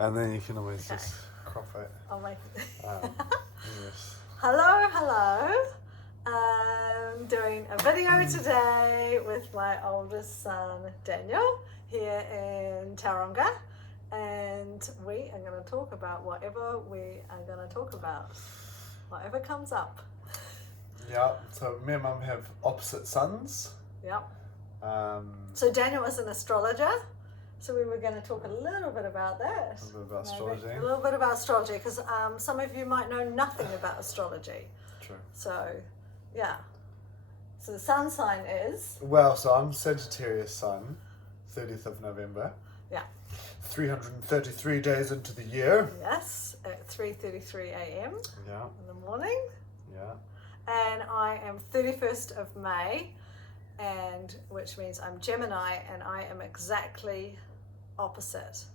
And then you can always just crop it. I'll make it. Yes. Hello. I'm doing a video today with my oldest son, Daniel, here in Tauranga. And we are going to talk about whatever we are going to talk about. Whatever comes up. Yeah, so me and Mum have opposite suns. Yep. So Daniel is an astrologer. So we were going to talk a little bit about that. A little bit about astrology. A little bit about astrology, because some of you might know nothing about astrology. True. So, yeah. So the sun sign is? Well, so I'm Sagittarius sun, 30th of November. Yeah. 333 days into the year. Yes, at 3:33 a.m. Yeah. in the morning. Yeah. And I am 31st of May, and which means I'm Gemini, and I am exactly opposite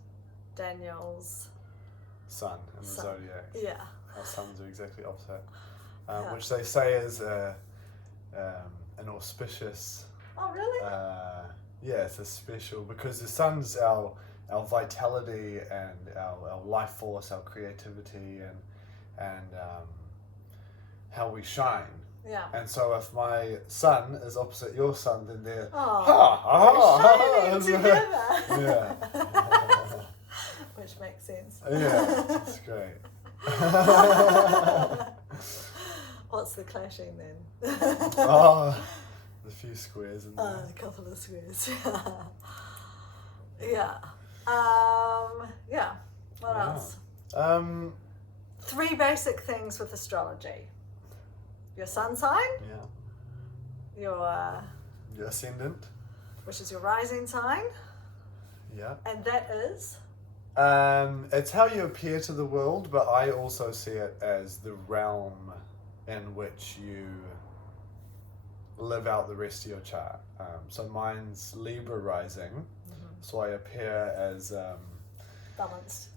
Daniel's Sun in the sun. zodiac. Yeah. Our suns are exactly opposite. Yeah. Which they say is an auspicious. Oh, really? Yeah, it's a special, because the sun's our vitality and our life force, our creativity, and how we shine. Yeah. And so if my sun is opposite your sun, then they're shining together. Yeah. Which makes sense. Yeah, it's great. What's the clashing then? The few squares in there. A couple of squares. Yeah. Yeah. What else? 3 basic things with astrology. Your sun sign, Yeah. your Ascendant. which is your rising sign, Yeah. and that is It's how you appear to the world, but I also see it as the realm in which you live out the rest of your chart. So mine's Libra rising, so I appear as balanced.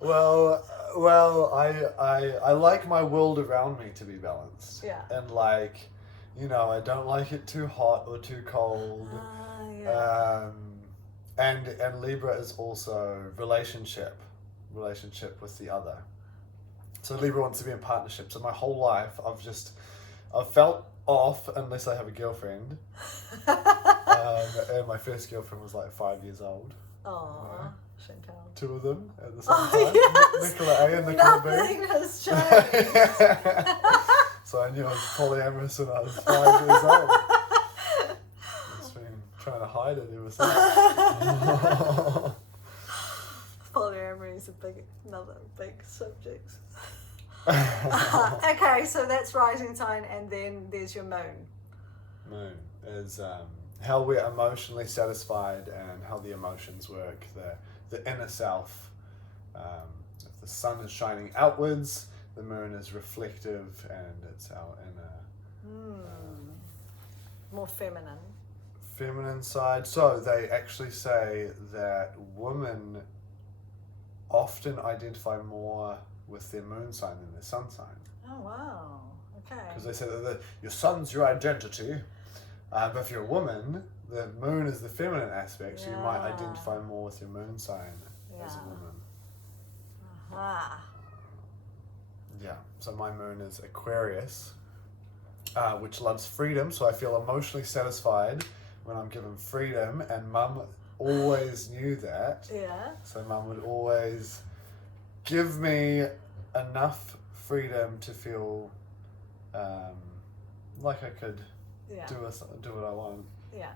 Well, I like my world around me to be balanced. Yeah. And I don't like it too hot or too cold. Yeah. And Libra is also relationship with the other. So Libra wants to be in partnership. So my whole life I've felt off unless I have a girlfriend. And my first girlfriend was like 5 years old. Aww, Chantal. 2 of them at the same time. Yes. Nicola A and Nicola B. Nothing has changed. So I knew I was polyamorous when I was 5 years old. I've been trying to hide it ever since. Polyamory is another big subject. Okay, so that's rising sign, and then there's your moon. Moon is how we're emotionally satisfied and how the emotions work, the inner self. If the sun is shining outwards, the moon is reflective, and it's our inner More feminine side. So they actually say that women often identify more with their moon sign than their sun sign. Oh, wow. Okay. Because they say that your sun's your identity, but if you're a woman, the moon is the feminine aspect, so you might identify more with your moon sign as a woman. Aha. Yeah, so my moon is Aquarius, which loves freedom, so I feel emotionally satisfied when I'm given freedom, and Mum always knew that. Yeah. So Mum would always give me enough freedom to feel like I could do what I want. Yeah.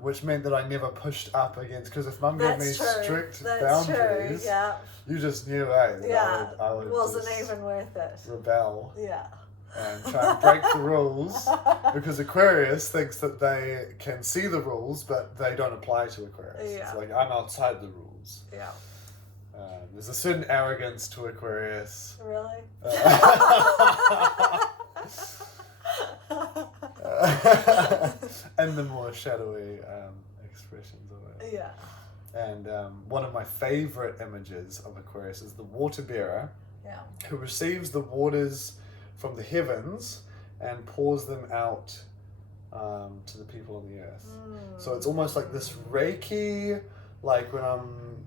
Which meant that I never pushed up against, because if Mum gave me strict That's boundaries, true. Yeah. you just knew, that I would wasn't just even worth it. rebel. Yeah. And try and break the rules, because Aquarius thinks that they can see the rules, but they don't apply to Aquarius. Yeah. It's like, I'm outside the rules. Yeah. There's a certain arrogance to Aquarius. Really? And the more shadowy expressions of it. Yeah. And one of my favorite images of Aquarius is the water bearer, who receives the waters from the heavens and pours them out to the people on the earth. So it's almost like this Reiki, like when I'm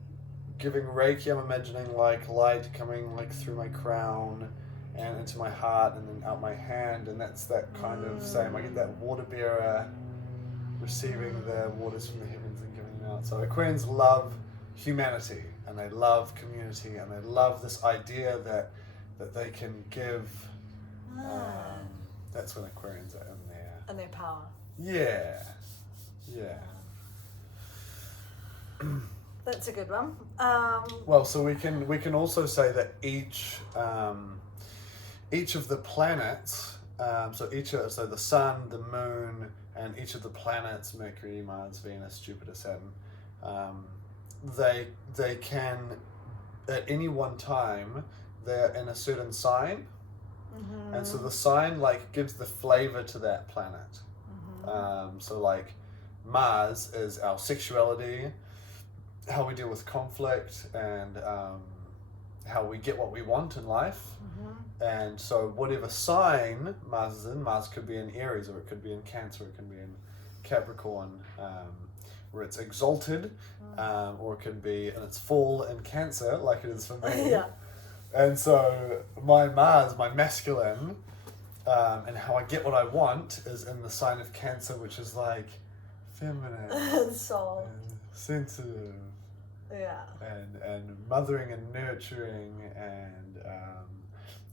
giving Reiki, I'm imagining like light coming like through my crown and into my heart and then out my hand, and that's that kind of same. I get that water bearer receiving the waters from the heavens and giving them out. So Aquarians love humanity and they love community and they love this idea that they can give. That's when Aquarians are in there. And their power. Yeah. That's a good one. Well, so we can also say that each of the planets, so the sun, the moon, and each of the planets, Mercury, Mars, Venus, Jupiter, Saturn, they can at any one time they're in a certain sign, and so the sign like gives the flavor to that planet. So like Mars is our sexuality, how we deal with conflict, and how we get what we want in life. And so whatever sign Mars is in, Mars could be in Aries, or it could be in Cancer, it could be in Capricorn, where it's exalted, or it could be in its fall in Cancer, like it is for me. Yeah. And so my Mars, my masculine, and how I get what I want is in the sign of Cancer, which is like feminine, Soul. and sensitive, Yeah. and mothering and nurturing,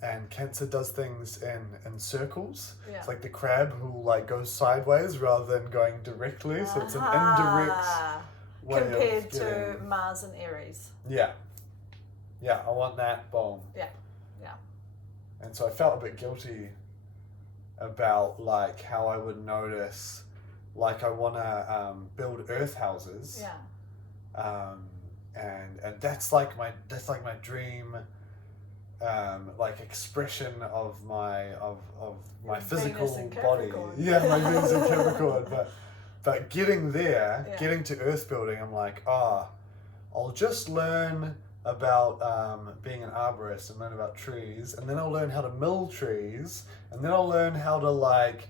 and Cancer does things in circles. Yeah. It's like the crab who like goes sideways rather than going directly. So it's an indirect way compared of to getting... Mars and Aries. Yeah, I want that. Boom. Yeah. And so I felt a bit guilty about like how I would notice, like I want to build earth houses. Yeah. And that's like my dream, like expression of my physical body. Yeah, my Venus in Capricorn. But getting there, getting to earth building, I'm like, I'll just learn about being an arborist and learn about trees, and then I'll learn how to mill trees, and then I'll learn how to like,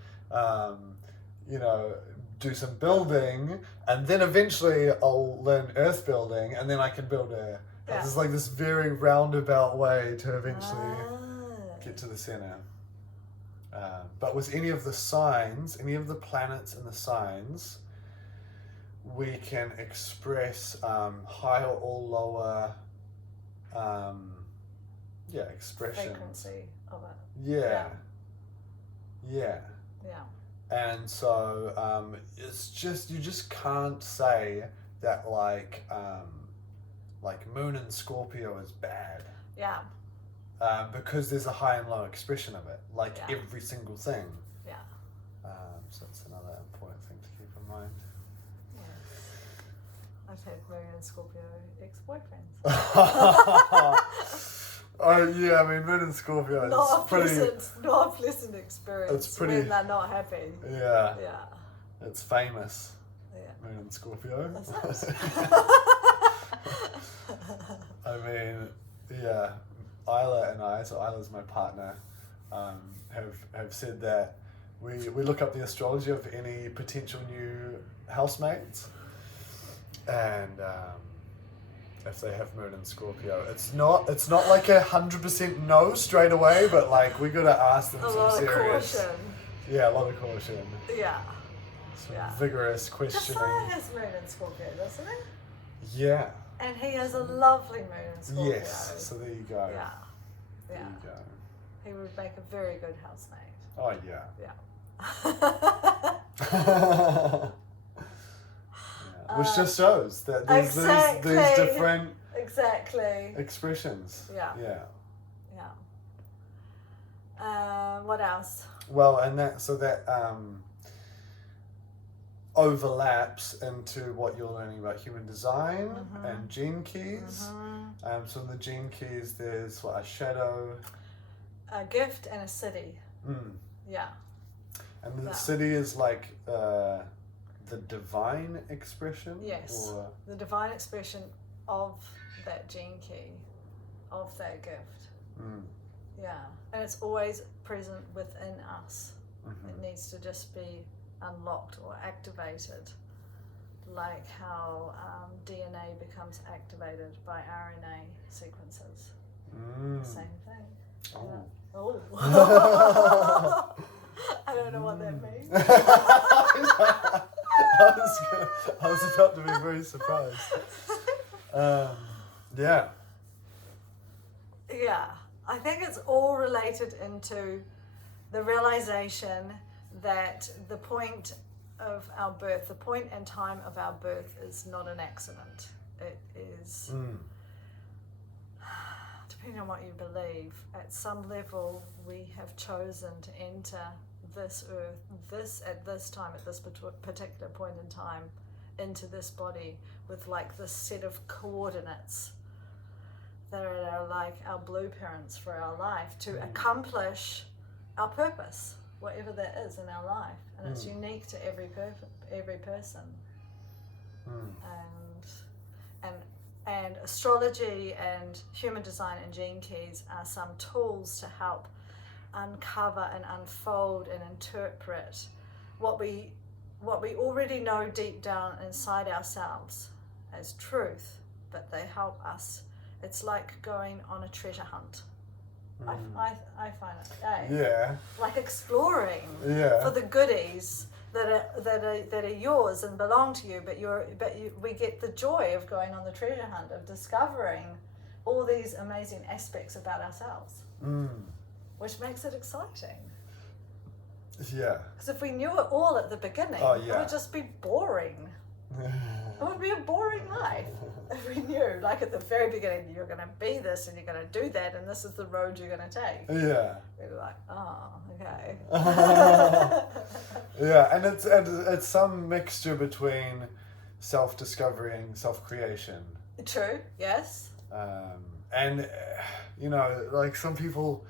do some building, and then eventually I'll learn earth building, and then I can build a... Yeah. It's like this very roundabout way to eventually get to the center. But with any of the signs, any of the planets and the signs, we can express higher or lower expressions. Frequency of it. Yeah. And so it's just, you just can't say that like Moon in Scorpio is bad. Yeah. Because there's a high and low expression of it, like every single thing. Yeah. So it's another important thing to keep in mind. Yes. I've had Moon and Scorpio ex-boyfriends. Oh yeah, I mean Moon and Scorpio is not pretty... Not a pleasant experience. It's pretty... when they're not happy. Yeah. Yeah. It's famous. Yeah. Moon and Scorpio. That's it. I mean, yeah, Isla and I, so Isla's my partner, have said that we look up the astrology of any potential new housemates, and if they have Moon in Scorpio, it's not like 100% no straight away, but like we gotta ask them some serious. Caution. Yeah, a lot of caution. Yeah. Some vigorous questioning. Josiah has Moon in Scorpio, doesn't he? Yeah. And he has a lovely Moon in Scorpio. Yes, so there you go. Yeah. There you go. He would make a very good housemate. Oh, yeah. Which just shows that there's these different expressions. Yeah. What else? Well, and that overlaps into what you're learning about human design and gene keys. So in the gene keys, there's a shadow, a gift, and a city. Yeah. And the city is like the divine expression? Yes. Or... the divine expression of that gene key, of that gift. Yeah. And it's always present within us. It needs to just be unlocked or activated, like how DNA becomes activated by RNA sequences. Same thing. Oh. Oh. I don't know what that means. I was about to be very surprised. Yeah. Yeah, I think it's all related into the realization that the point of our birth, the point and time of our birth is not an accident. It is, depending on what you believe, at some level we have chosen to enter this earth, at this time, at this particular point in time, into this body with like this set of coordinates that are like our blueprints for our life to accomplish our purpose, whatever that is in our life, and it's unique to every person. And astrology and human design and gene keys are some tools to help uncover and unfold and interpret what we already know deep down inside ourselves as truth, but they help us. It's like going on a treasure hunt. I find it like exploring for the goodies that are yours and belong to you, but we get the joy of going on the treasure hunt, of discovering all these amazing aspects about ourselves, which makes it exciting. Yeah. Because if we knew it all at the beginning, it would just be boring. It would be a boring life if we knew, like at the very beginning, you're going to be this and you're going to do that, and this is the road you're going to take. Yeah. We're like, oh, okay. Yeah, and it's some mixture between self-discovery and self-creation. True. Yes. And like some people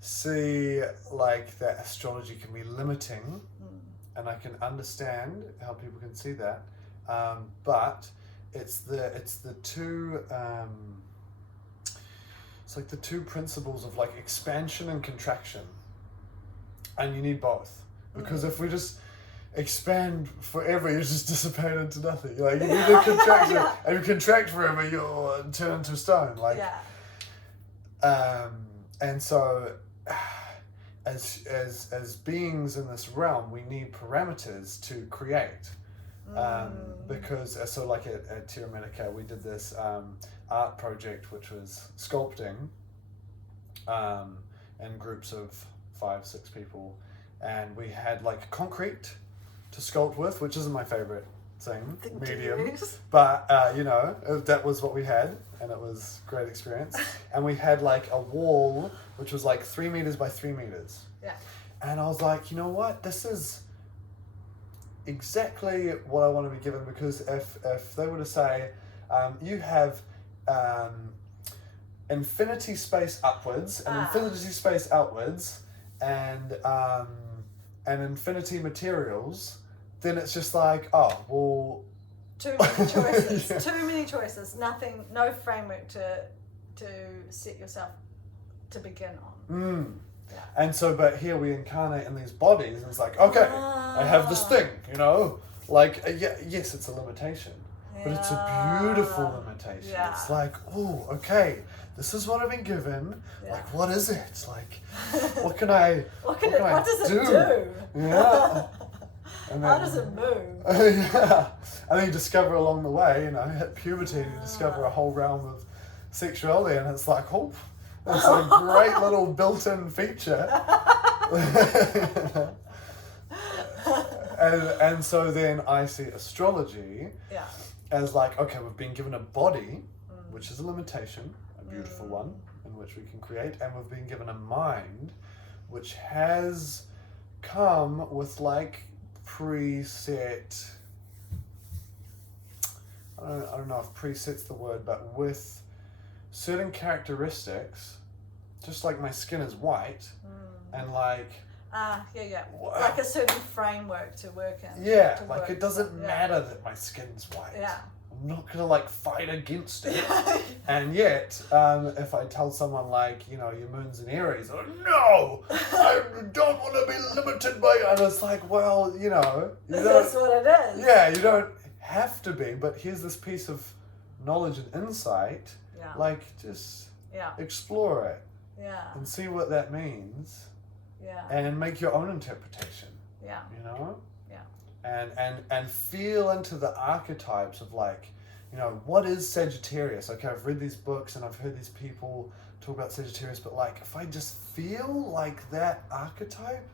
see like that astrology can be limiting, and I can understand how people can see that, but it's the two it's like the two principles of like expansion and contraction, and you need both, because if we just expand forever, you just dissipate into nothing. Like you need a contraction, and you contract forever, you'll turn into stone. Like, and so as beings in this realm, we need parameters to create. Because so like at Terra Medica, we did this art project which was sculpting in groups of 5-6 people, and we had like concrete to sculpt with, which isn't my favorite medium, but that was what we had, and it was a great experience. And we had like a wall which was like 3 meters by 3 meters, and I was like, you know what, this is exactly what I want to be given, because if they were to say you have infinity space upwards and infinity space outwards and infinity materials, then it's just like, oh well, too many choices. Too many choices. Nothing, no framework to set yourself to begin on. And so, but here we incarnate in these bodies, and it's like, okay, I have this thing, like, yes, it's a limitation, but it's a beautiful limitation. It's like, oh, okay, this is what I've been given. Like, what is it? Like, what can I what does it do? Yeah. And then, how does it move? And then you discover along the way, at puberty, you discover a whole realm of sexuality, and it's like, oh, it's a great little built-in feature. and so then I see astrology as like, okay, we've been given a body, which is a limitation, a beautiful one, in which we can create, and we've been given a mind, which has come with like preset, I don't know if preset's the word, but with certain characteristics, just like my skin is white, and like Yeah. Wow. Like a certain framework to work in. Yeah, to like work it doesn't from. matter that my skin's white. Yeah. I'm not gonna like fight against it. Yeah. And yet, if I tell someone like, you know, your moon's in Aries, they're like, no, I don't want to be limited by. And it's like, well, you know, That's what it is. Yeah, you don't have to be, but here's this piece of knowledge and insight. Yeah. Like, just Yeah. explore it Yeah. and see what that means, Yeah. and make your own interpretation. Yeah. You know. Yeah. And feel into the archetypes of, like, you know, what is Sagittarius? Okay, I've read these books and I've heard these people talk about Sagittarius, but like, if I just feel like that archetype,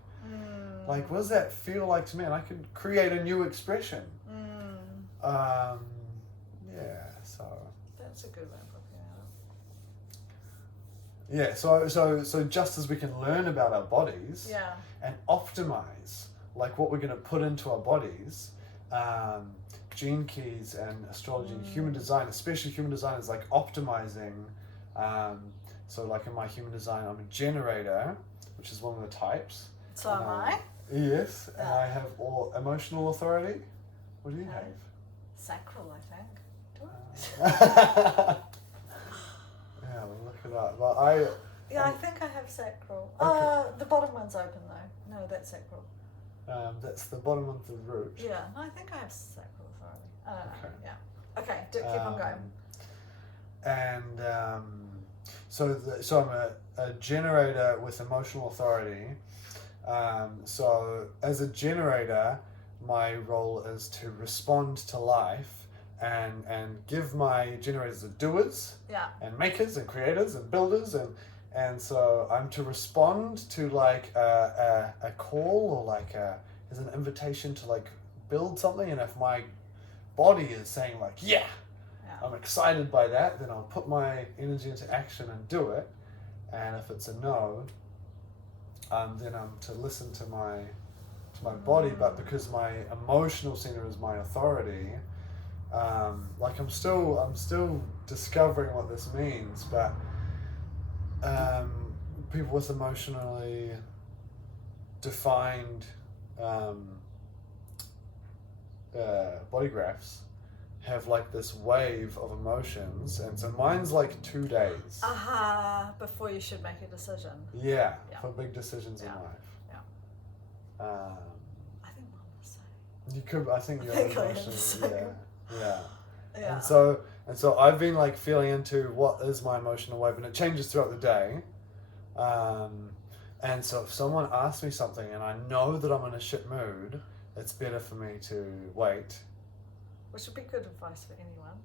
like, what does that feel like to me? And I could create a new expression. Yeah, so. That's a good way of looking at it. Yeah, so just as we can learn about our bodies Yeah. and optimize, like, what we're going to put into our bodies, gene keys and astrology and human design, especially human design, is like optimizing. So like in my human design, I'm a generator, which is one of the types. So am I. Yes, and Yeah. I have all emotional authority. What do you have? Sacral, I think. Do Yeah, we'll look it up. But I think I have sacral. Okay. The bottom one's open though. No, that's sacral. that's the bottom of the root. Yeah, no, I think I have sacral authority. I don't know. Okay. Yeah. Okay, keep on going. And so I'm a generator with emotional authority. So as a generator, my role is to respond to life and give my generators the doers Yeah. and makers and creators and builders, and so I'm to respond to like a call, or like as an invitation to like build something. And if my body is saying like, yeah, I'm excited by that, then I'll put my energy into action and do it. And if it's a no, then I'm to listen to my body. But because my emotional center is my authority, like I'm still discovering what this means. But people with emotionally defined body graphs have like this wave of emotions, and so mine's like 2 days. Before you should make a decision. Yeah, for big decisions in life. Yeah. I think mine was the same. You could, I think you're I am the emotionally, same. yeah. Yeah. And so I've been like feeling into what is my emotional wave, and it changes throughout the day. And so if someone asks me something and I know that I'm in a shit mood, it's better for me to wait. Which would be good advice for anyone.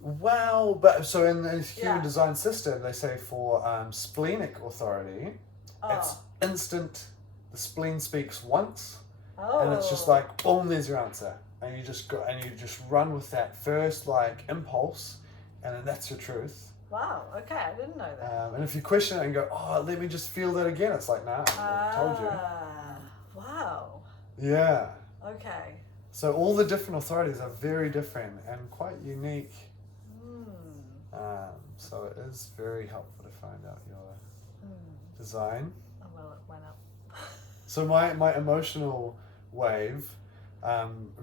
Well, but so in the human Yeah. design system, they say for splenic authority, it's instant. The spleen speaks once, and it's just like, boom, there's your answer. And you just go and you just run with that first like impulse, and then that's your truth. Wow, okay, I didn't know that. And if you question it and go, oh, let me just feel that again, it's like, nah, I told you. Wow. Yeah. Okay. So all the different authorities are very different and quite unique. So it is very helpful to find out your design. Oh, well, it went up. So my emotional wave,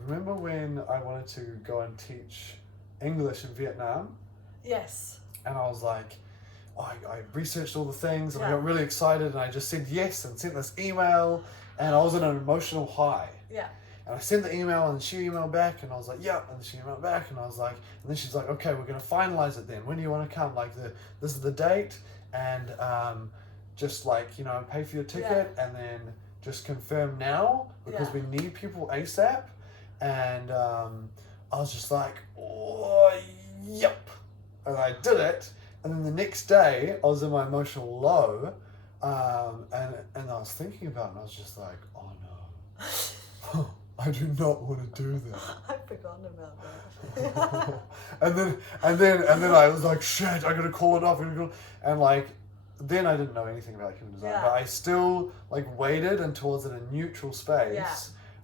remember when I wanted to go and teach English in Vietnam? Yes. And I was like, I researched all the things and I Yeah. got really excited and I just said yes and sent this email, and I was in an emotional high. Yeah. And I sent the email and she emailed back and I was like, yeah. And she emailed back and I was like, and then she's like, okay, we're going to finalize it then. When do you want to come? Like this is the date, and just like, you know, pay for your ticket and then just confirm now because we need people ASAP. And I was just like, oh, yep. And I did it. And then the next day I was in my emotional low, and I was thinking about it and I was just like, oh no. I do not want to do that. I've forgotten about that. and then I was like, shit, I gotta call it off. And like, then I didn't know anything about human design, but I still like waited until I was in a neutral space. Yeah.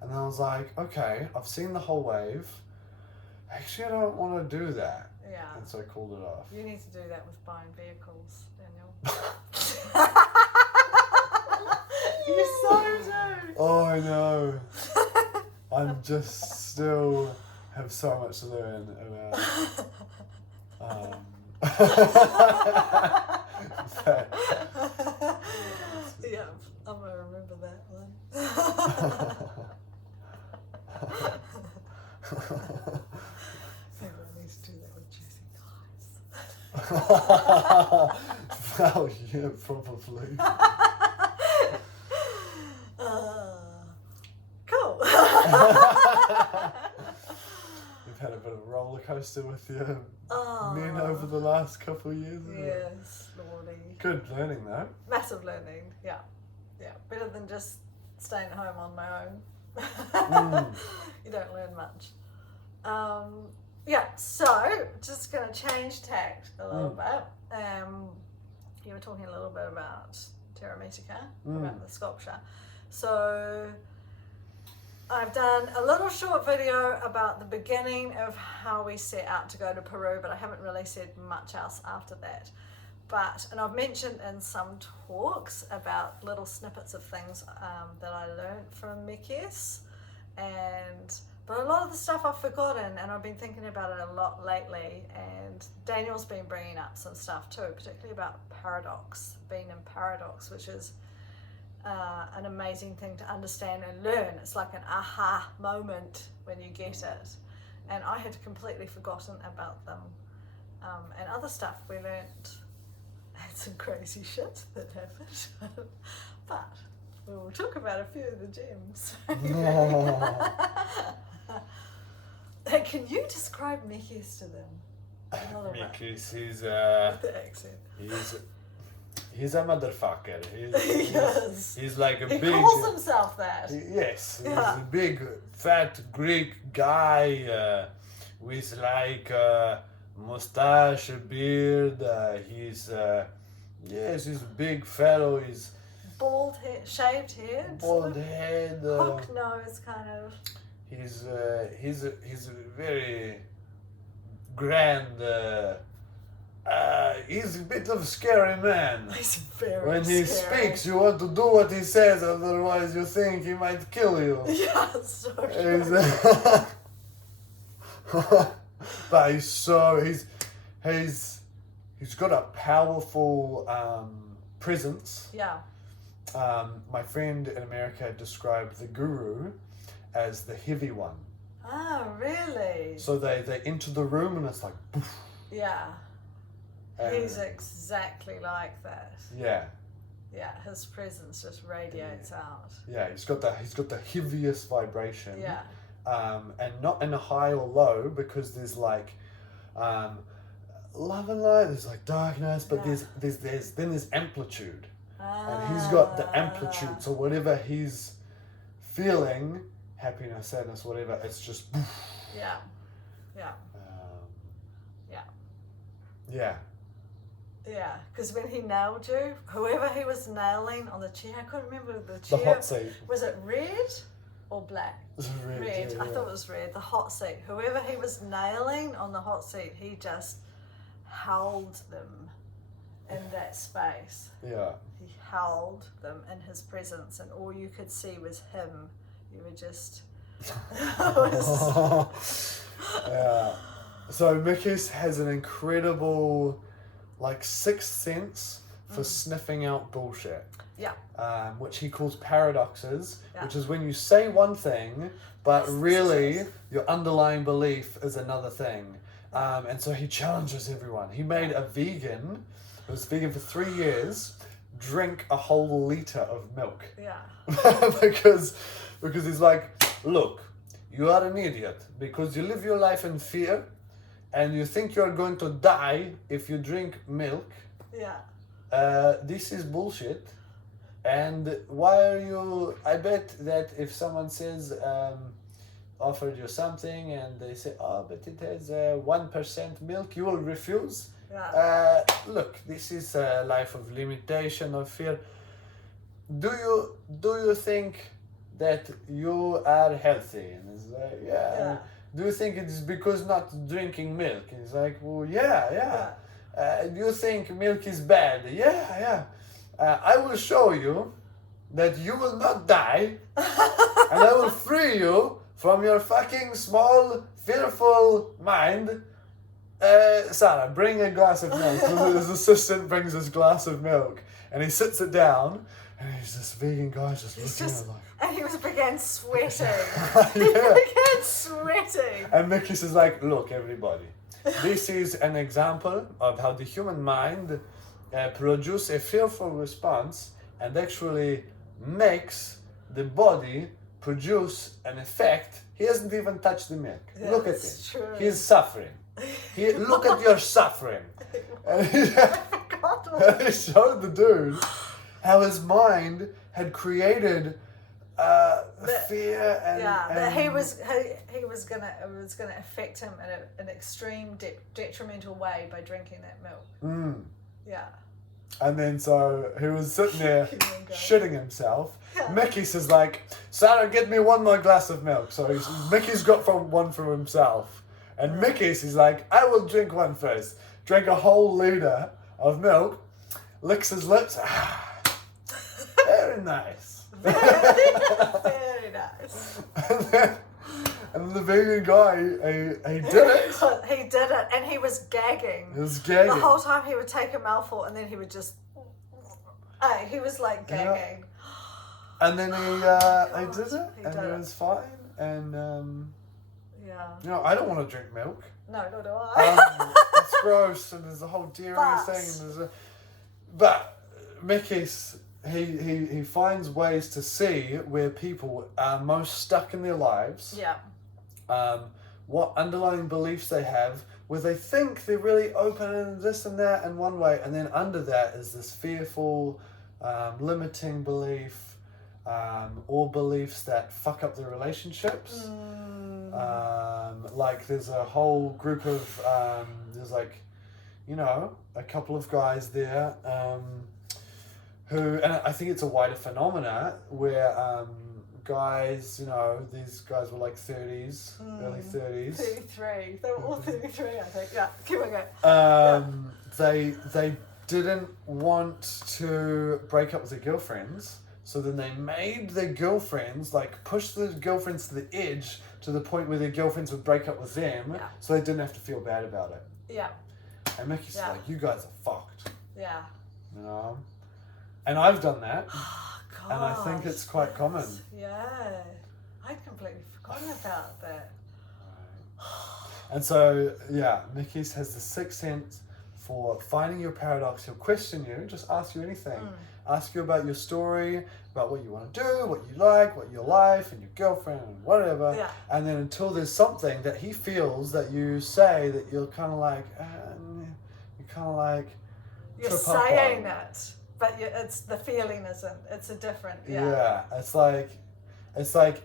And then I was like, okay, I've seen the whole wave. Actually, I don't want to do that. Yeah. And so I called it off. You need to do that with buying vehicles, Daniel. You so do. Oh, I know. I'm just still have so much to learn about that. Yeah, I'm gonna remember that one. Maybe I need to do that with juicy guys. Well, yeah, probably. Cool. You've had a bit of a roller coaster with your Oh, men over the last couple of years. Isn't it? yes, Lordy. Good learning though. Massive learning, yeah. Yeah, better than just staying at home on my own. You don't learn much. Yeah, so just going to change tact a little bit. You were talking a little bit about Terra Mystica, about the sculpture. So I've done a little short video about the beginning of how we set out to go to Peru, but I haven't really said much else after that. And I've mentioned in some talks about little snippets of things that I learned from Mikes, but a lot of the stuff I've forgotten, and I've been thinking about it a lot lately, and Daniel's been bringing up some stuff too, particularly about paradox, being in paradox, which is an amazing thing to understand and learn. It's like an aha moment when you get it, and I had completely forgotten about them. And other stuff we learnt, had some crazy shit that happened, but we will talk about a few of the gems. Can you describe Mikes to them? Mikes, he's The accent. he's a motherfucker. Yes. He's like a He big. calls himself that. Yes, he's Yeah. a big fat Greek guy with like mustache, beard. He's he's a big fellow. He's Bald head, shaved head. bald head. Hook nose, kind of. He's a very grand. He's a bit of a scary man. He's very When he scary. speaks, you want to do what he says, otherwise you think he might kill you. Yeah, so He's, true. but he's got a powerful presence. Yeah. My friend in America described the guru as the heavy one. Oh, really? So they enter the room and it's like, poof, Yeah. and He's exactly like that. yeah, Yeah, his presence just radiates out. yeah. He's got the heaviest vibration. Yeah. And not in a high or low, because there's like love and light. There's like darkness, but Yeah. there's amplitude, and he's got the amplitude. So whatever he's feeling, happiness, sadness, whatever, it's just. Yeah. Yeah. Yeah. Yeah. Yeah, because when he nailed you, whoever he was nailing on the chair, I couldn't remember the The chair. hot seat. Was it red or black? It's red. Red. Yeah, I thought it was red. The hot seat. Whoever he was nailing on the hot seat, he just held them in that space. Yeah. He held them in his presence, and all you could see was him. You were just. Yeah. So Mikis has an incredible, like, sixth sense for sniffing out bullshit. Yeah. Which he calls paradoxes, Yeah. which is when you say one thing, but really your underlying belief is another thing. And so he challenges everyone. He made a vegan, who was vegan for 3 years, drink a whole liter of milk. Yeah. because he's like, look, you are an idiot because you live your life in fear and you think you're going to die if you drink milk. Yeah. This is bullshit. And why are you... I bet that if someone says, offered you something and they say, oh, but it has 1% milk, you will refuse. Yeah. Look, this is a life of limitation, of fear. Do you think that you are healthy? And it's like, yeah. Do you think it's because not drinking milk? And it's like, well, yeah. Do you think milk is bad? Yeah. I will show you that you will not die, and I will free you from your fucking small, fearful mind. Sarah, bring a glass of milk. His assistant brings this glass of milk, and he sits it down, and he's this vegan guy just looking at it like... And he began sweating. Yeah. He began sweating. And Mickey says like, look, everybody, this is an example of how the human mind produces a fearful response and actually makes the body produce an effect. He hasn't even touched the milk. Yeah, look at him. that's true. He's suffering. Look at your suffering. And he showed the dude how his mind had created fear and... that he was gonna affect him in an extreme detrimental way by drinking that milk. Yeah. And then so he was sitting there shitting himself. Yeah. Mickey says like, Sarah, get me one more glass of milk. So Mickey's got one for himself. And Mickey's is like, I will drink one first. Drink a whole liter of milk, licks his lips. Very nice. Very nice. And the vegan guy, he did it. He did it, and he was gagging. He was gagging. The whole time he would take a mouthful, and then he would just... he was like gagging. And then he did it, and he was fine. And, you know, I don't want to drink milk. No, nor do I. It's gross, and there's a whole dairy thing. But Mickey's... He finds ways to see where people are most stuck in their lives. Yeah. What underlying beliefs they have, where they think they're really open and this and that in one way, and then under that is this fearful, limiting belief, or beliefs that fuck up their relationships. Like there's a whole group of there's like, you know, a couple of guys there. Who, and I think it's a wider phenomena where guys, you know, these guys were like 30s, early 30s. 33. They were all 33, I think. Yeah, keep on going. They didn't want to break up with their girlfriends, so then they made their girlfriends, like push the girlfriends to the edge to the point where their girlfriends would break up with them, so they didn't have to feel bad about it. Yeah. And Mickey's like, you guys are fucked. Yeah. You know? And I've done that. Oh, God. And I think it's quite common. Yeah. I'd completely forgotten about that. And so, yeah, Mickey's has the sixth sense for finding your paradox. He'll question you, just ask you anything. Ask you about your story, about what you want to do, what you like, what your life and your girlfriend and whatever. Yeah. And then until there's something that he feels that you say that you're kind of like, You're saying it, but it's the feeling isn't. It's a different, Yeah, it's like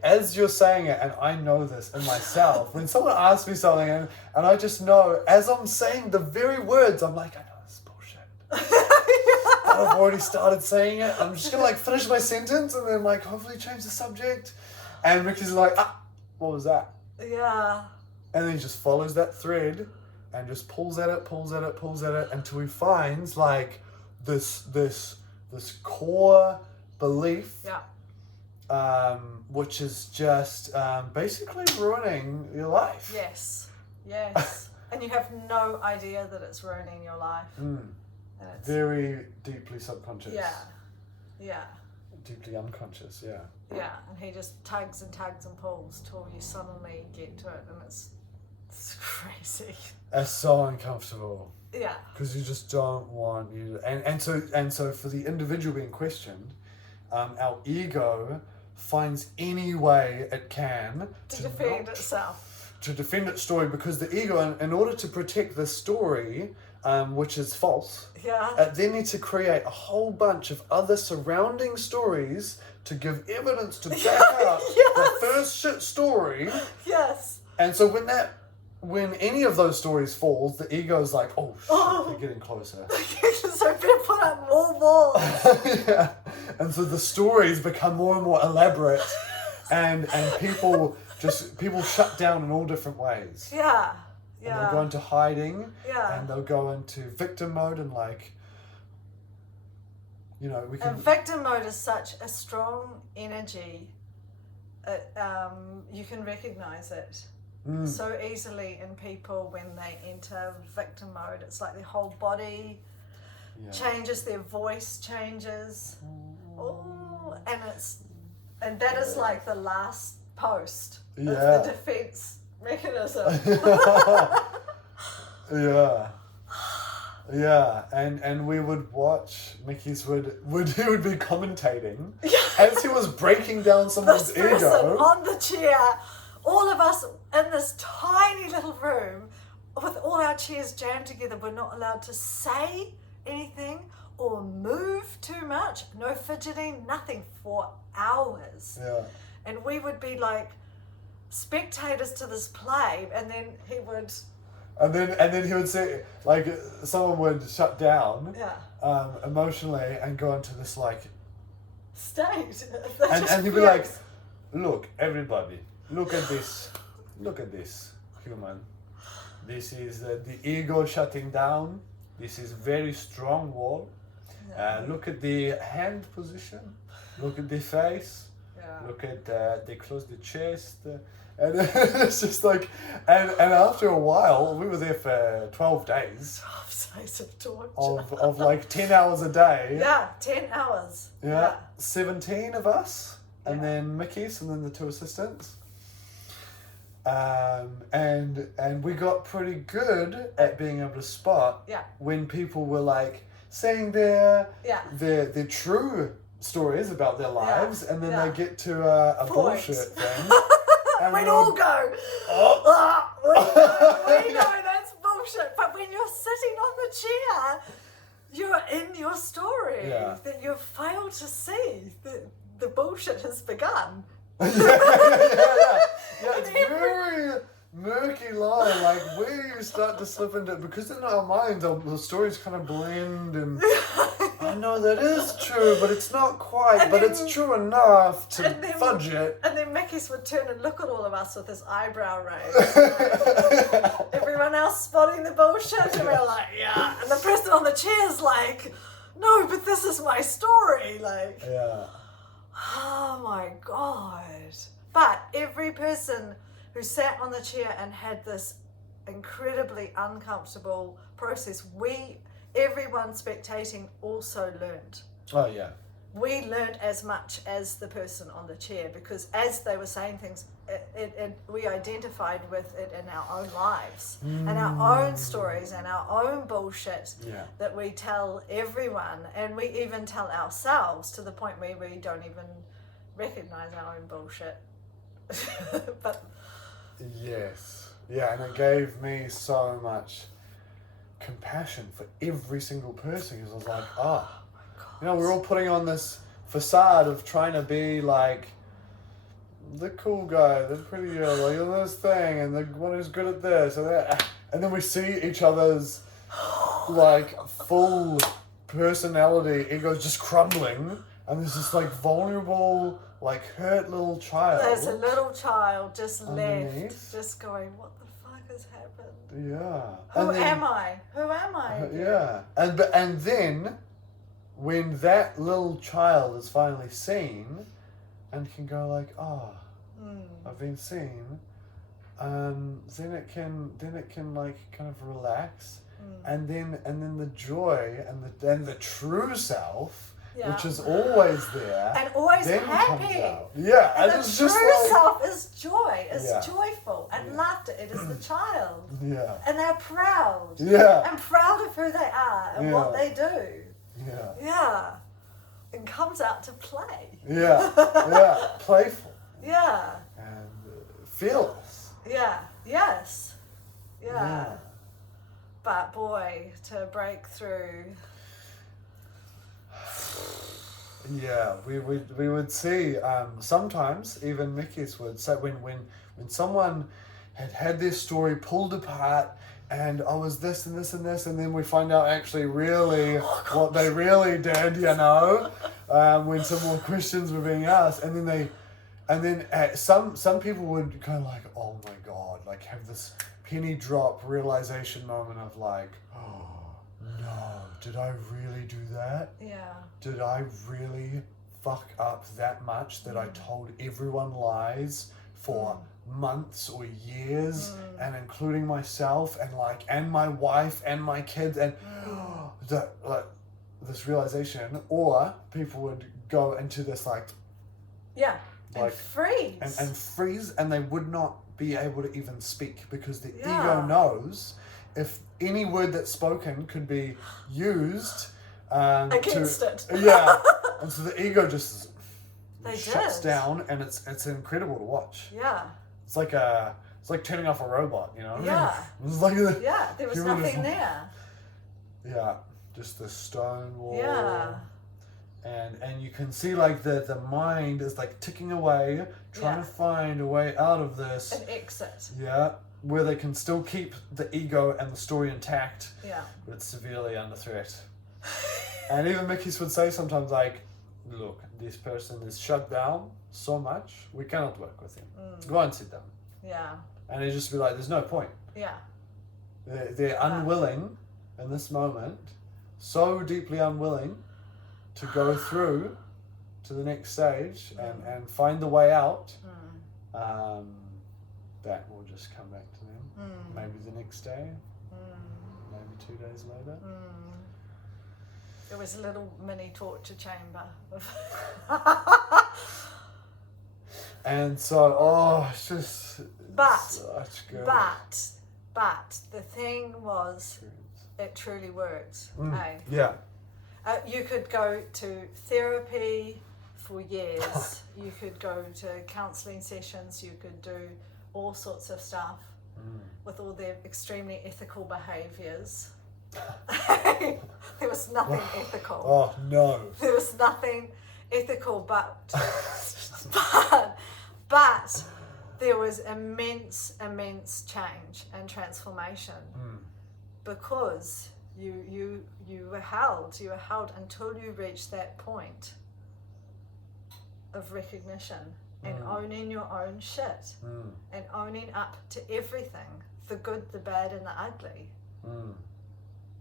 as you're saying it, and I know this in myself, when someone asks me something and I just know, as I'm saying the very words, I'm like, I know this is bullshit. But I've already started saying it. I'm just going to like finish my sentence and then like hopefully change the subject. And Ricky's like, what was that? Yeah. And then he just follows that thread and just pulls at it until he finds like this core belief. Yeah. Which is just basically ruining your life. Yes. And you have no idea that it's ruining your life. And it's very deeply subconscious. Yeah. Deeply unconscious, yeah. Yeah, and he just tugs and pulls till you suddenly get to it, and it's crazy. It's so uncomfortable. Yeah. Because you just don't want you to, and so for the individual being questioned, our ego finds any way it can to defend itself. To defend its story, because the ego, in order to protect the story, which is false, it then needs to create a whole bunch of other surrounding stories to give evidence to back up the first shit story. Yes. And so when any of those stories falls, the ego's like, oh shit, they're getting closer. So better put up more walls. Yeah. And so the stories become more and more elaborate, and people shut down in all different ways. Yeah. And they'll go into hiding. Yeah. And they'll go into victim mode and like, you know, we And can. victim mode is such a strong energy. You can recognize it so easily in people when they enter victim mode. It's like their whole body changes, their voice changes. Oh, and that is like the last post of the defense mechanism. Yeah, and we would watch. Mickey's would he would be commentating as he was breaking down someone's This person ego on the chair, all of us in this tiny little room with all our chairs jammed together. We're not allowed to say anything or move too much. No fidgeting, nothing for hours. Yeah. And we would be like spectators to this play, and then he would. And then he would say, like, someone would shut down emotionally and go into this, like... State. And he'd be like, look, everybody, look at this, human. This is the ego shutting down. This is very strong wall. Look at the hand position. Look at the face. Look at, they close the chest. And it's just like, and after a while, we were there for 12 days. 12 days of torture. Of like 10 hours a day. Yeah, 10 hours. Yeah. 17 of us. And then Mickey's and then the 2 assistants. And we got pretty good at being able to spot when people were like saying their true stories about their lives, and then they get to a bullshit thing. And we'd all go, we know that's bullshit. But when you're sitting on the chair, you're in your story that you've failed to see that the bullshit has begun. It's very murky line. Like, we start to slip into, because in our minds, the stories kind of blend, and I know that is true, but it's not quite, but it's true enough to fudge it. And then Mickey's would turn and look at all of us with his eyebrow raised. Everyone else spotting the bullshit, and we're like, yeah. And the person on the chair's like, no, but this is my story. Like, oh my God. But every person who sat on the chair and had this incredibly uncomfortable process, everyone spectating also learned. Oh, yeah. We learned as much as the person on the chair, because as they were saying things, we identified with it in our own lives and our own stories and our own bullshit that we tell everyone, and we even tell ourselves, to the point where we don't even recognize our own bullshit. But yes. Yeah, and it gave me so much compassion for every single person, because I was like, you know, we're all putting on this facade of trying to be like the cool guy, the pretty girl, like on this thing, and the one who's good at this and that, and then we see each other's like full personality, egos just crumbling, and there's this like vulnerable, like hurt little child. There's a little child just underneath. Left, just going, what the fuck has happened? Yeah. Who am I? Who am I? Again? Yeah. And then when that little child is finally seen and can go like, I've been seen, then it can like kind of relax, and then the joy and the true self, which is always there and always then happy. Comes out. Yeah, and it's the just true like, self is joy, is joyful, and laughter. It is the child. Yeah. And they're proud. Yeah. And proud of who they are and what they do. Yeah. Yeah. And comes out to play. Yeah. Yeah. Playful. Yeah. And fearless. Yeah. Yes. Yeah. But boy, to break through. Yeah, we would see sometimes even Mickey's would say when someone had their story pulled apart, and I was this and this and this, and then we find out actually really what they really did, you know, when some more questions were being asked, and then some people would kind of like, oh my God, like have this penny drop realization moment of like, oh, no, did I really do that? Yeah. Did I really fuck up that much that I told everyone lies for months or years, and including myself and my wife and my kids, and this realization, or people would go into this and freeze. And freeze, and they would not be able to even speak because the Yeah. ego knows if any word that's spoken could be used Against it. Yeah. And so the ego just They shuts did. down, and it's incredible to watch. Yeah. It's like turning off a robot, you know? Yeah. It's like Yeah, there was you would've- nothing there. Yeah, just the stone wall. Yeah. And you can see like the mind is like ticking away, trying to find a way out of this. An exit. Yeah, where they can still keep the ego and the story intact, Yeah. but it's severely under threat. And even Mickey's would say sometimes like, look, this person is shut down so much, we cannot work with him. Go and sit down. Yeah. And he'd just be like, there's no point. Yeah. They're unwilling in this moment, so deeply unwilling to go through to the next stage and find the way out. That will just come back to them. Maybe the next day, maybe 2 days later. It was a little mini torture chamber. And so, it's just such good But the thing was, it truly works. Eh? Yeah. You could go to therapy for years. You could go to counselling sessions. You could do all sorts of stuff with all their extremely ethical behaviours. There was nothing ethical. Oh, no. There was nothing ethical, but there was immense change and transformation because you were held until you reached that point of recognition and owning your own shit and owning up to everything, the good, the bad, and the ugly.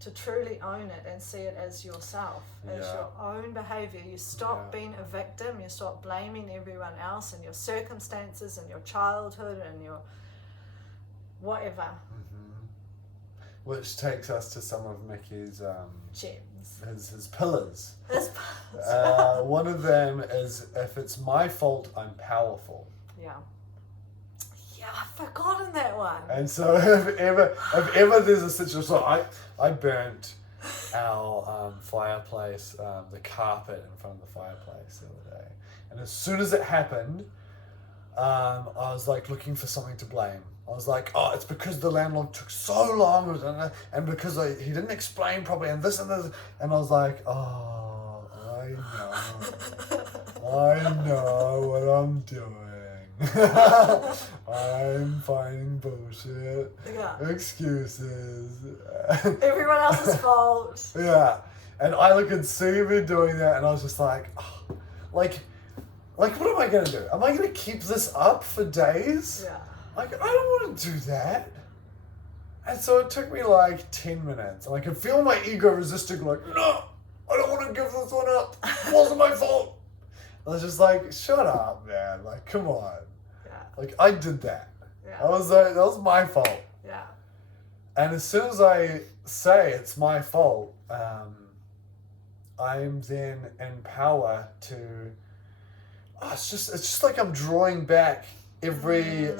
To truly own it and see it as yourself, as your own behaviour. You stop being a victim, you stop blaming everyone else and your circumstances and your childhood and your whatever. Which takes us to some of Mickey's gems. his pillars. His One of them is, if it's my fault, I'm powerful. Yeah, I've forgotten that one. And so if ever there's a situation, so I burnt our fireplace, the carpet in front of the fireplace the other day. And as soon as it happened, I was like looking for something to blame. I was like, oh, it's because the landlord took so long, and because he didn't explain properly, and this and this. And I was like, oh, I know what I'm doing. I'm finding bullshit. Excuses. Everyone else's fault. Yeah. And I could see me doing that, and I was just like, oh, like what am I going to do? Am I going to keep this up for days? Yeah. Like, I don't want to do that. And so it took me like 10 minutes, and I could feel my ego resisting, like, no, I don't want to give this one up. It wasn't my fault. I was just like, shut up, man. Like, come on. Yeah. Like, I did that. Yeah. I was like, that was my fault. Yeah. And as soon as I say it's my fault, I'm then in power to. It's just like I'm drawing back every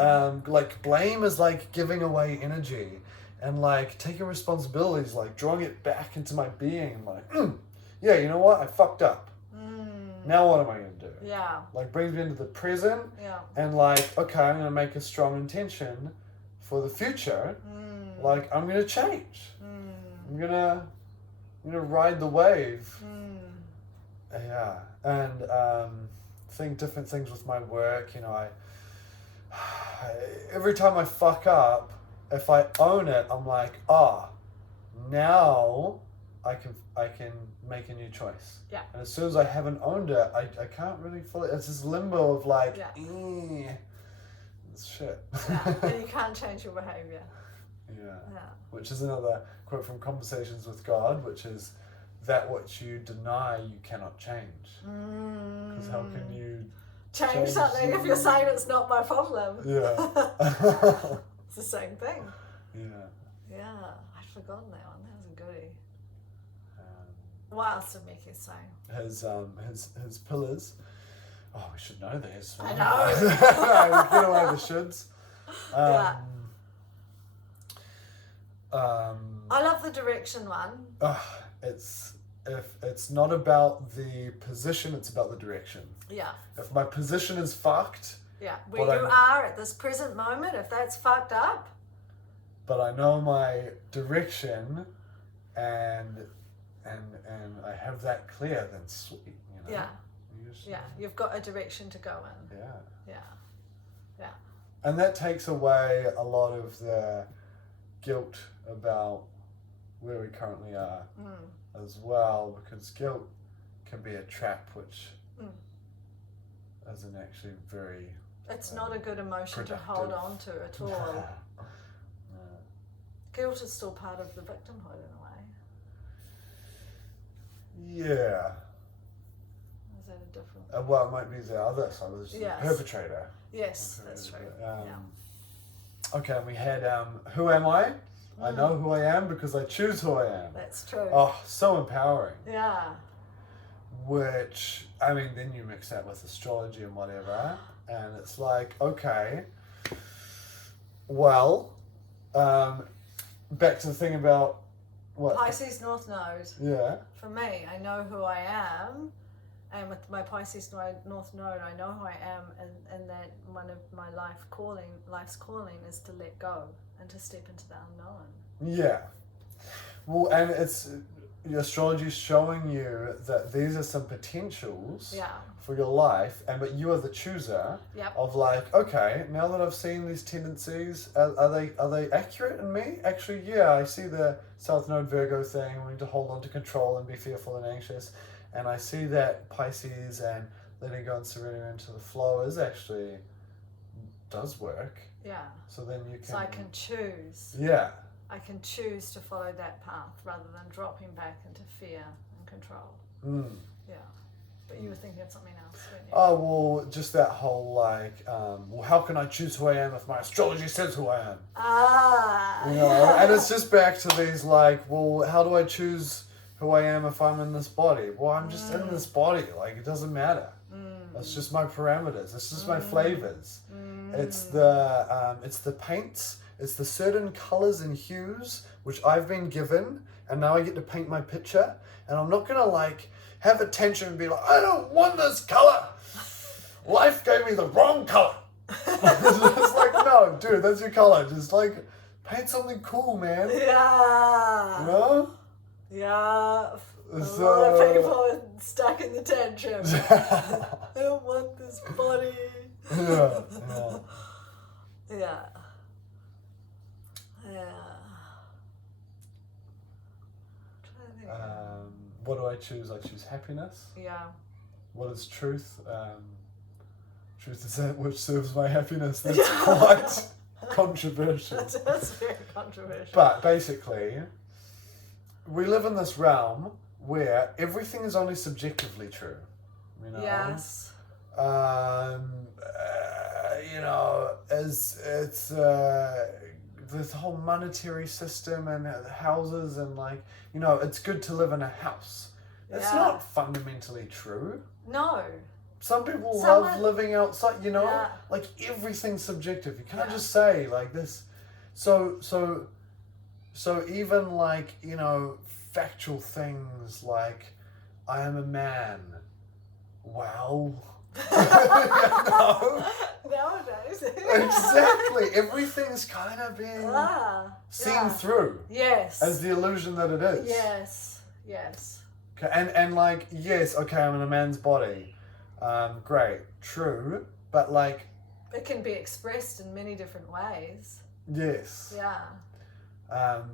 like blame is like giving away energy, and like taking responsibility is like drawing it back into my being. Like, yeah, you know what? I fucked up. Now what am I gonna do? Yeah. Like brings me into the present. Yeah. And like, okay, I'm gonna make a strong intention for the future. Like, I'm gonna change. I'm gonna ride the wave. Yeah, and think different things with my work. You know, I every time I fuck up, if I own it, I'm like, now I can make a new choice. Yeah. And as soon as I haven't owned it, I can't really fully. It's this limbo of like, it's shit. Yeah. And you can't change your behaviour. Yeah. Which is another quote from Conversations with God, which is, that which you deny you cannot change. Because how can you change something if you're saying it's not my problem? Yeah. It's the same thing. Yeah. I'd forgotten that one. That was a goodie. What else did Mickey say? His pillars. Oh, we should know this. I know. Get away the shoulds. I love the direction one. It's not about the position, it's about the direction. Yeah. If my position is fucked. Yeah. Where you are at this present moment, if that's fucked up. But I know my direction, and I have that clear, then sweet, you know. Yeah. You've got a direction to go in. Yeah. And that takes away a lot of the guilt about where we currently are as well, because guilt can be a trap which isn't actually very... It's not a good emotion productive. to hold on to at all. Guilt is still part of the victimhood in a way. Yeah. Is that a different... Well, it might be the other side, the perpetrator. Yes, that's true. Okay, and we had who am I? I know who I am because I choose who I am. That's true. Oh, so empowering. Yeah. Which, I mean, then you mix that with astrology and whatever, and it's like, okay, well, back to the thing about what? Pisces North Node. Yeah. For me, I know who I am, and with my Pisces North Node, I know who I am, and that one of my life's calling is to let go and to step into the unknown. Yeah. Well, and it's astrology showing you that these are some potentials for your life, but you are the chooser of like, okay, now that I've seen these tendencies, are they accurate in me? Actually, yeah, I see the South Node Virgo thing, wanting to hold on to control and be fearful and anxious, and I see that Pisces and letting go and surrendering into the flow does work. Yeah. So then you can... So I can choose. Yeah. I can choose to follow that path rather than dropping back into fear and control. Yeah. But you were thinking of something else, weren't you? Oh, well, just that whole like, well, how can I choose who I am if my astrology says who I am? You know, and it's just back to these like, well, how do I choose who I am if I'm in this body? Well, I'm just in this body. Like, it doesn't matter. It's just my parameters. It's just my flavors. It's the paints. It's the certain colors and hues which I've been given, and now I get to paint my picture. And I'm not gonna like have a tension and be like, I don't want this color. Life gave me the wrong color. It's like, no, dude, that's your color. Just like paint something cool, man. Yeah. You know? Yeah. A lot of people are stuck in the tension. I don't want this body. Yeah. What do I choose? I choose happiness. Yeah. What is truth? Truth is that which serves my happiness. That's quite controversial. That's very controversial. But basically, we live in this realm where everything is only subjectively true. You know? Yes. You know, it's this whole monetary system and houses and like, you know, it's good to live in a house. It's not fundamentally true. No. Some people love living outside, you know, like everything's subjective. You can't just say like this. So even like, you know, factual things like, I am a man. Wow. You know? Nowadays. Exactly. Everything's kind of being seen through. Yes. As the illusion that it is. Yes. Yes. Okay, and like, yes, okay, I'm in a man's body. Great. True. But like... It can be expressed in many different ways. Yes. Yeah.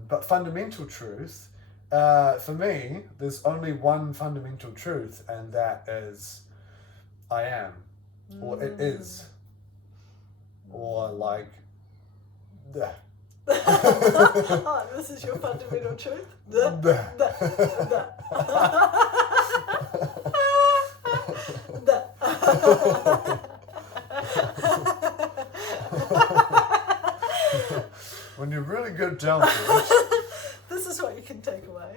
But fundamental truth, for me, there's only one fundamental truth, and that is I am. Or it is. Or like, Oh, this is your fundamental truth. When you're really good down to it. This is what you can take away.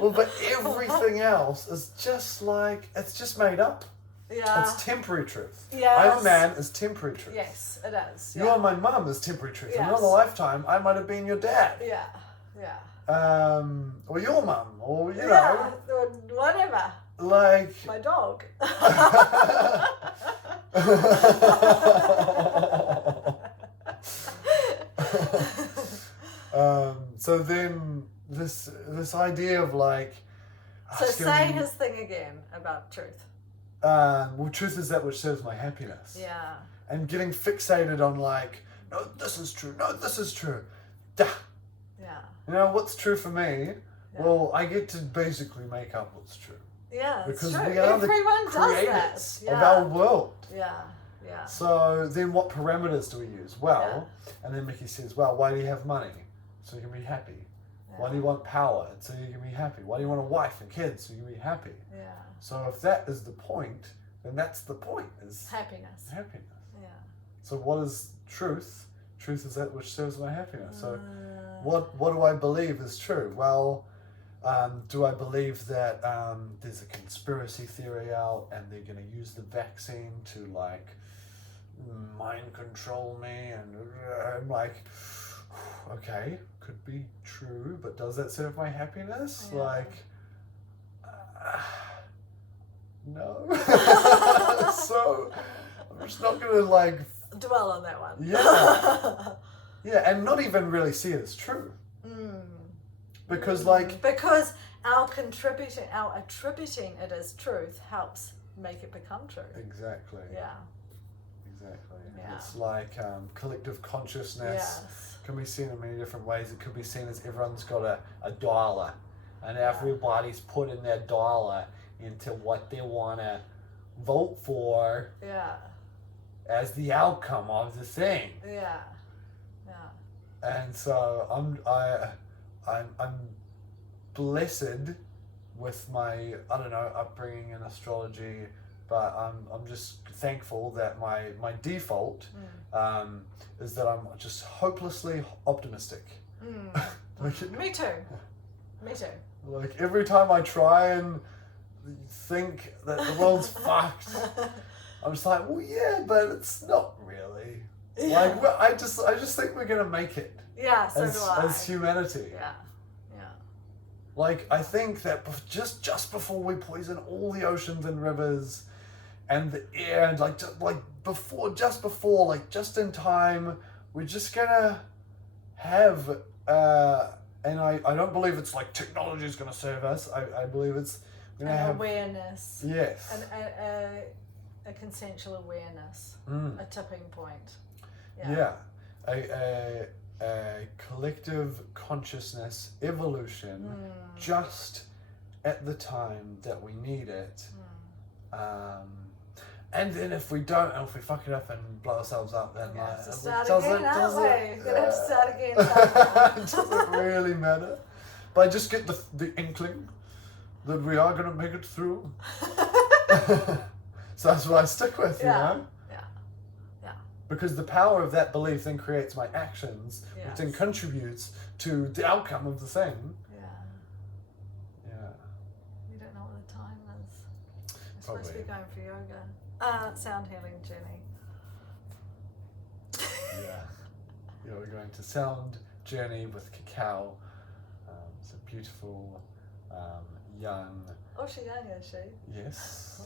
Well, but everything else is just like, it's just made up. Yeah. It's temporary truth. Yes. I'm a man is temporary truth. Yes, it is. You are my mum is temporary truth. Yes. In another lifetime, I might have been your dad. Yeah. Yeah. Or your mum, or you Yeah. know, Or whatever. like. My dog. So then this idea of like. So say his thing again about truth. Well, truth is that which serves my happiness. Yeah. And getting fixated on like, no, this is true. No, this is true. Duh. Yeah. You know what's true for me? Yeah. Well, I get to basically make up what's true. Yeah, that's Because true. we are Everyone the does creators that. of our world. Yeah. Yeah. So then what parameters do we use? Well, and then Mickey says, well, why do you have money? So you can be happy. Yeah. Why do you want power? So you can be happy. Why do you want a wife and kids? So you can be happy. Yeah. So if that is the point, then that's the point, is Happiness. happiness. Yeah. So what is truth? Truth is that which serves my happiness. So what do I believe is true? Well, do I believe that there's a conspiracy theory out and they're going to use the vaccine to like mind control me? And I'm like, okay, could be true, but does that serve my happiness? Yeah. Like, no. So I'm just not going to like Dwell on that one. Yeah. Yeah, and not even really see it as true. Because like because our attributing it as truth helps make it become true. exactly. Yeah. Exactly. Yeah. It's like collective consciousness Yes. can be seen in many different ways. It could be seen as everyone's got a dialer, and everybody's putting their dialer into what they want to vote for Yeah. as the outcome of the thing. Yeah. Yeah. And so I'm blessed with my upbringing in astrology, but I'm just thankful that my default is that I'm just hopelessly optimistic. Me too. Me too. Like every time I try and think that the world's fucked, I'm just like, well, yeah, but it's not really. Yeah. Like I just think we're gonna make it. Yeah, so do I. As humanity. Yeah. Yeah. Like I think that just before we poison all the oceans and rivers, and the air, and just in time, we're just gonna have. And I don't believe it's like technology is gonna serve us. I believe it's gonna An have awareness. Yes. A consensual awareness. A tipping point. Yeah. A collective consciousness evolution just at the time that we need it. And then if we don't, and if we fuck it up and blow ourselves up, then Yeah, like, so start does again, it, aren't does we? it, We're gonna have to start again. It doesn't really matter. But I just get the inkling that we are going to make it through. So that's what I stick with, you know? Yeah. Because the power of that belief then creates my actions, Yes. which then contributes to the outcome of the thing. Yeah. You don't know what the time is. You're supposed to be Probably. going for yoga. Sound healing journey. Yeah. We're going to Sound Journey with Cacao. It's a beautiful, young, Oh, she young, is she? yes,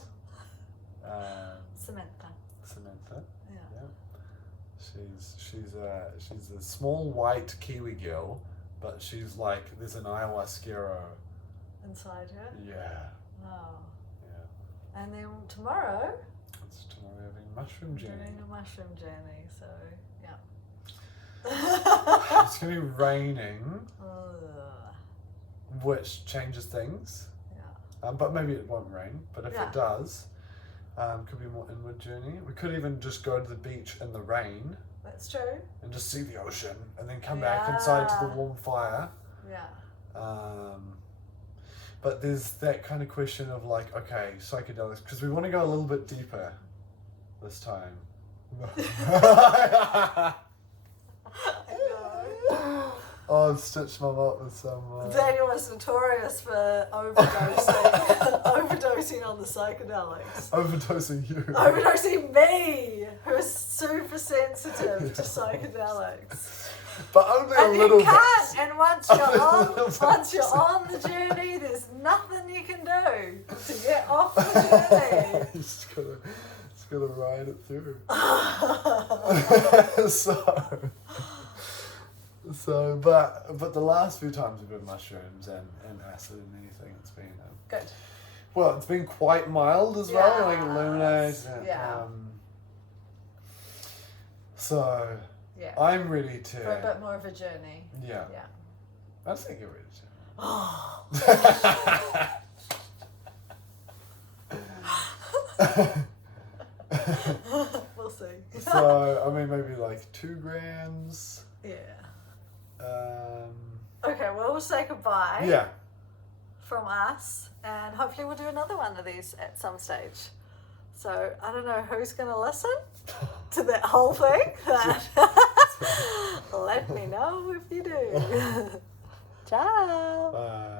Samantha. Samantha. Yeah. She's a small white Kiwi girl, but she's like, there's an ayahuasquero. Inside her. Yeah. Wow. Yeah. And then tomorrow, It's tomorrow having mushroom journey. doing a mushroom journey. So yeah. It's gonna be raining, Ugh. which changes things. Yeah. But maybe it won't rain. But if Yeah. it does, could be more inward journey. We could even just go to the beach in the rain That's true. and just see the ocean, and then come back inside to the warm fire. Yeah. But there's that kind of question of like, okay, psychedelics, because we want to go a little bit deeper this time. Oh, I've stitched mum up with some... Daniel was notorious for overdosing on the psychedelics. Overdosing you. Overdosing me, who's super sensitive to psychedelics. But only And a little you can't. And once you're bit. on the journey, there's nothing you can do to get off the journey. You just gotta ride it through. But the last few times we've been mushrooms and acid and anything, it's been Good. Well, it's been quite mild as well, like illuminate. Yeah. So Yeah. I'm ready to. For a bit more of a journey. Yeah. Yeah. I think you're ready to. Oh. We'll see. So I mean, maybe like 2 grams. Yeah. Um, Okay, well, we'll say goodbye yeah. from us, and hopefully we'll do another one of these at some stage. So I don't know who's going to listen to that whole thing. Let me know if you do. Ciao. Bye.